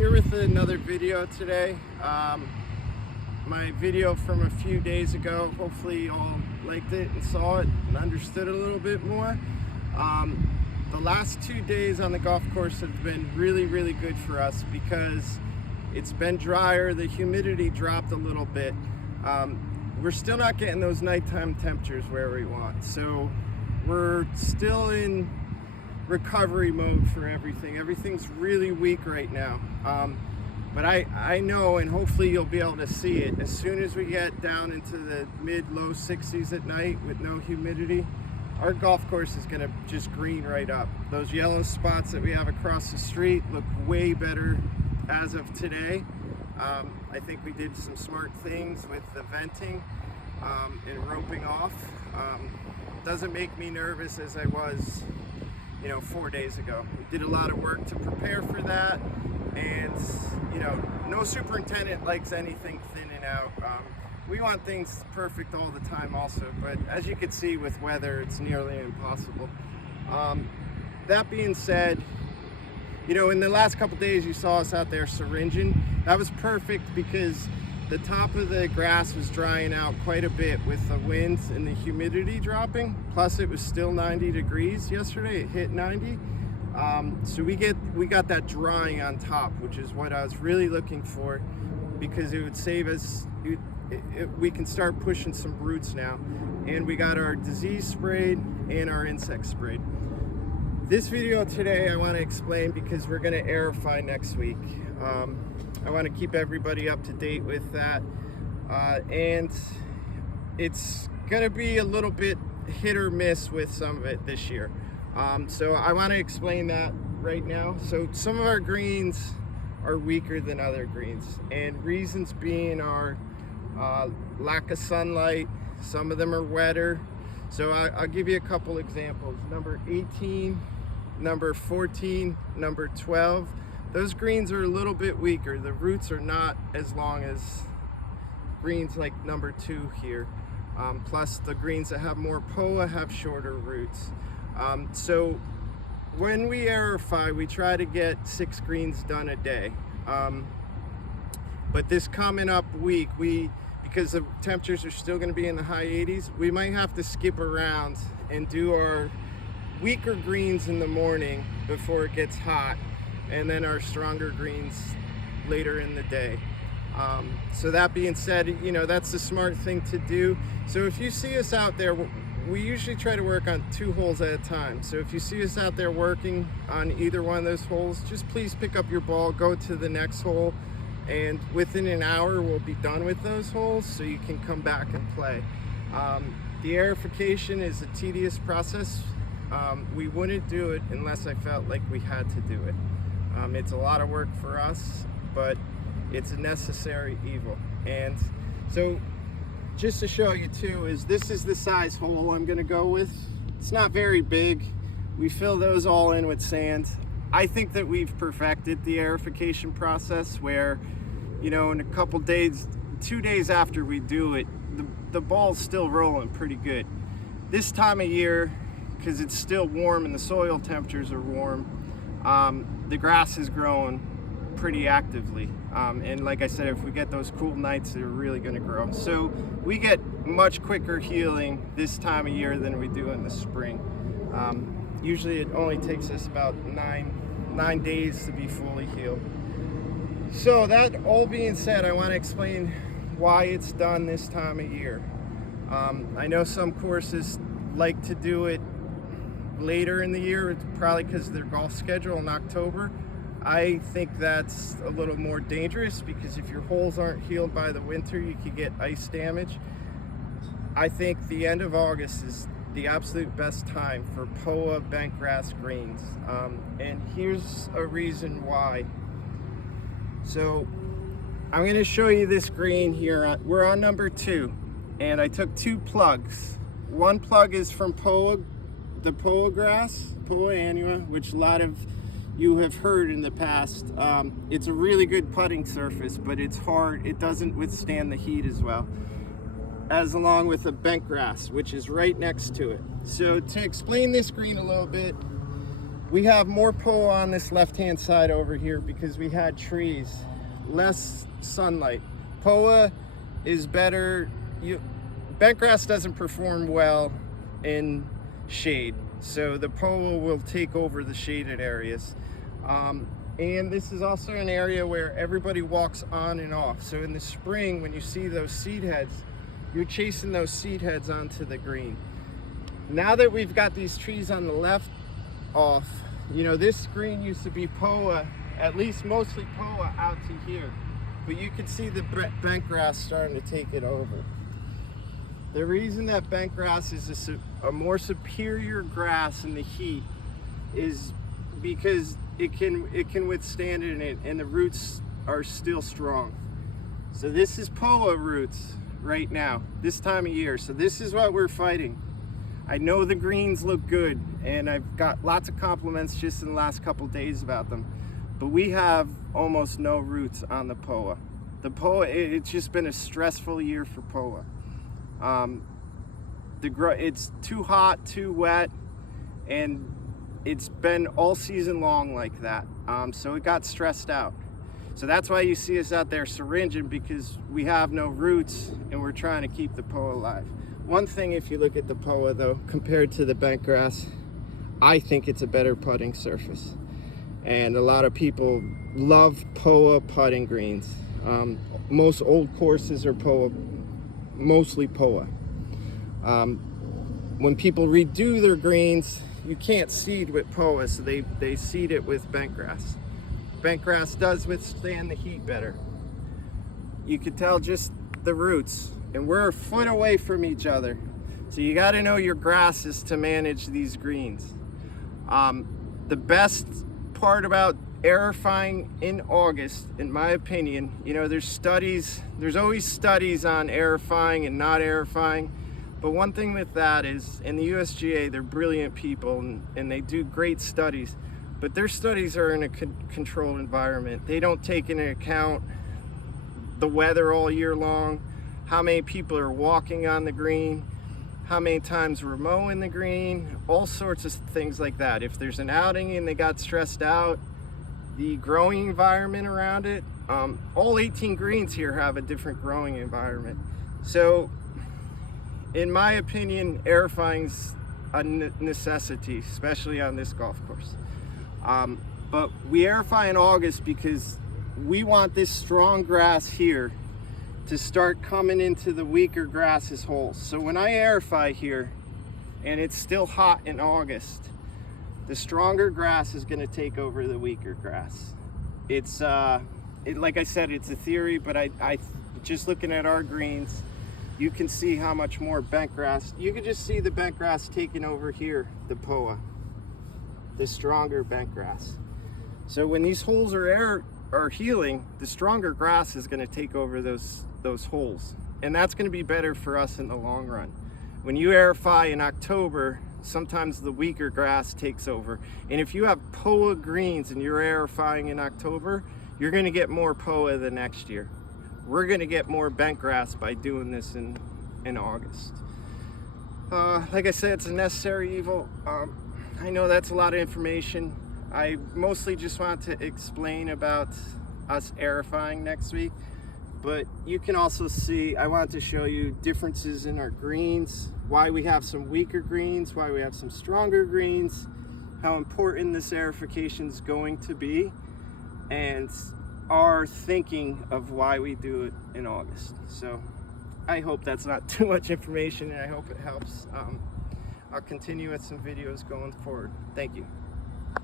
here with another video today. My video from a few days ago, hopefully you all liked it and saw it and understood a little bit more. The last 2 days on the golf course have been really good for us because it's been drier, the humidity dropped a little bit. We're still not getting those nighttime temperatures where we want, so we're still in recovery mode for everything. Everything's really weak right now. But I know, and hopefully you'll be able to see it, as soon as we get down into the mid-low 60s at night with no humidity, our golf course is gonna just green right up. Those yellow spots that we have across the street look way better as of today. I think we did some smart things with the venting and roping off. Doesn't make me nervous as I was 4 days ago. We did a lot of work to prepare for that, and no superintendent likes anything thinning out. We want things perfect all the time also, but as you can see with weather, it's nearly impossible. That being said, in the last couple days you saw us out there syringing. That was perfect because the top of the grass was drying out quite a bit with the winds and the humidity dropping. Plus it was still 90 degrees yesterday. It hit 90. So we got that drying on top, which is what I was really looking for, because it would save us. We can start pushing some roots now. And we got our disease sprayed and our insect sprayed. This video today I want to explain because we're going to aerify next week. I want to keep everybody up to date with that, and it's going to be a little bit hit or miss with some of it this year. So I want to explain that right now. So some of our greens are weaker than other greens, and reasons being are lack of sunlight. Some of them are wetter. So I'll give you a couple examples. Number 18, number 14, number 12. Those greens are a little bit weaker. The roots are not as long as greens like number 2 here. Plus the greens that have more POA have shorter roots. So when we aerify, we try to get 6 greens done a day. But this coming up week, because the temperatures are still going to be in the high 80s, we might have to skip around and do our weaker greens in the morning before it gets hot, and then our stronger greens later in the day. So that being said, that's the smart thing to do. So if you see us out there, we usually try to work on 2 holes at a time. So if you see us out there working on either one of those holes, just please pick up your ball, go to the next hole, and within an hour we'll be done with those holes so you can come back and play. The aerification is a tedious process. We wouldn't do it unless I felt like we had to do it. It's a lot of work for us, but it's a necessary evil. And so just to show you too, this is the size hole I'm gonna go with. It's not very big. We fill those all in with sand. I think that we've perfected the aerification process where, in a couple days, 2 days after we do it, the ball's still rolling pretty good. This time of year, because it's still warm and the soil temperatures are warm, the grass is growing pretty actively. And like I said, if we get those cool nights, they're really going to grow. So we get much quicker healing this time of year than we do in the spring. Usually it only takes us about nine days to be fully healed. So that all being said, I want to explain why it's done this time of year. I know some courses like to do it later in the year. It's probably because of their golf schedule in October. I think that's a little more dangerous because if your holes aren't healed by the winter, you could get ice damage. I think the end of August is the absolute best time for POA bent grass greens. And here's a reason why. So I'm going to show you this green here. We're on number 2, and I took 2 plugs. One plug is from POA, the POA grass, POA annua, which a lot of you have heard in the past. It's a really good putting surface, but it's hard. It doesn't withstand the heat as well. As along with the bent grass, which is right next to it. So to explain this green a little bit, we have more POA on this left-hand side over here because we had trees, less sunlight. POA is better. Bentgrass doesn't perform well in shade, so the POA will take over the shaded areas. And this is also an area where everybody walks on and off. So in the spring, when you see those seed heads, you're chasing those seed heads onto the green. Now that we've got these trees on the left off, you know, this green used to be POA, at least mostly POA out to here. But you can see the bentgrass starting to take it over. The reason that bentgrass is a more superior grass in the heat is because it can withstand it, and the roots are still strong. So this is POA roots right now, this time of year. So this is what we're fighting. I know the greens look good, and I've got lots of compliments just in the last couple days about them, but we have almost no roots on the POA. The POA, it's just been a stressful year for POA. It's too hot, too wet, and it's been all season long like that. So it got stressed out. So that's why you see us out there syringing, because we have no roots and we're trying to keep the POA alive. One thing, if you look at the POA though, compared to the bentgrass, I think it's a better putting surface. And a lot of people love POA putting greens. Most old courses are POA, mostly POA. When people redo their greens, you can't seed with POA, so they seed it with bentgrass. Bentgrass does withstand the heat better. You can tell just the roots, and we're a foot away from each other. So you got to know your grasses to manage these greens. The best part about aerifying in August, in my opinion, you know, there's always studies on aerifying and not aerifying. But one thing with that is, in the USGA, they're brilliant people and they do great studies, but their studies are in a controlled environment. They don't take into account the weather all year long, how many people are walking on the green, how many times we're mowing the green, all sorts of things like that. If there's an outing and they got stressed out, the growing environment around it, all 18 greens here have a different growing environment. So, in my opinion, aerifying's a necessity, especially on this golf course. But we aerify in August because we want this strong grass here to start coming into the weaker grasses holes. So when I aerify here, and it's still hot in August, the stronger grass is gonna take over the weaker grass. It's, like I said, it's a theory, but I just looking at our greens, you can see how much more bentgrass. You can just see the bentgrass taking over here, the POA, the stronger bentgrass. So when these holes are healing, the stronger grass is going to take over those holes, and that's going to be better for us in the long run. When you aerify in October, sometimes the weaker grass takes over, and if you have POA greens and you're aerifying in October, you're going to get more POA the next year. We're going to get more bentgrass by doing this in August. Like I said, it's a necessary evil. I know that's a lot of information. I mostly just want to explain about us aerifying next week, but you can also see, I want to show you differences in our greens, why we have some weaker greens, why we have some stronger greens, how important this aerification is going to be, and our thinking of why we do it in August. So I hope that's not too much information, and I hope it helps. I'll continue with some videos going forward. Thank you.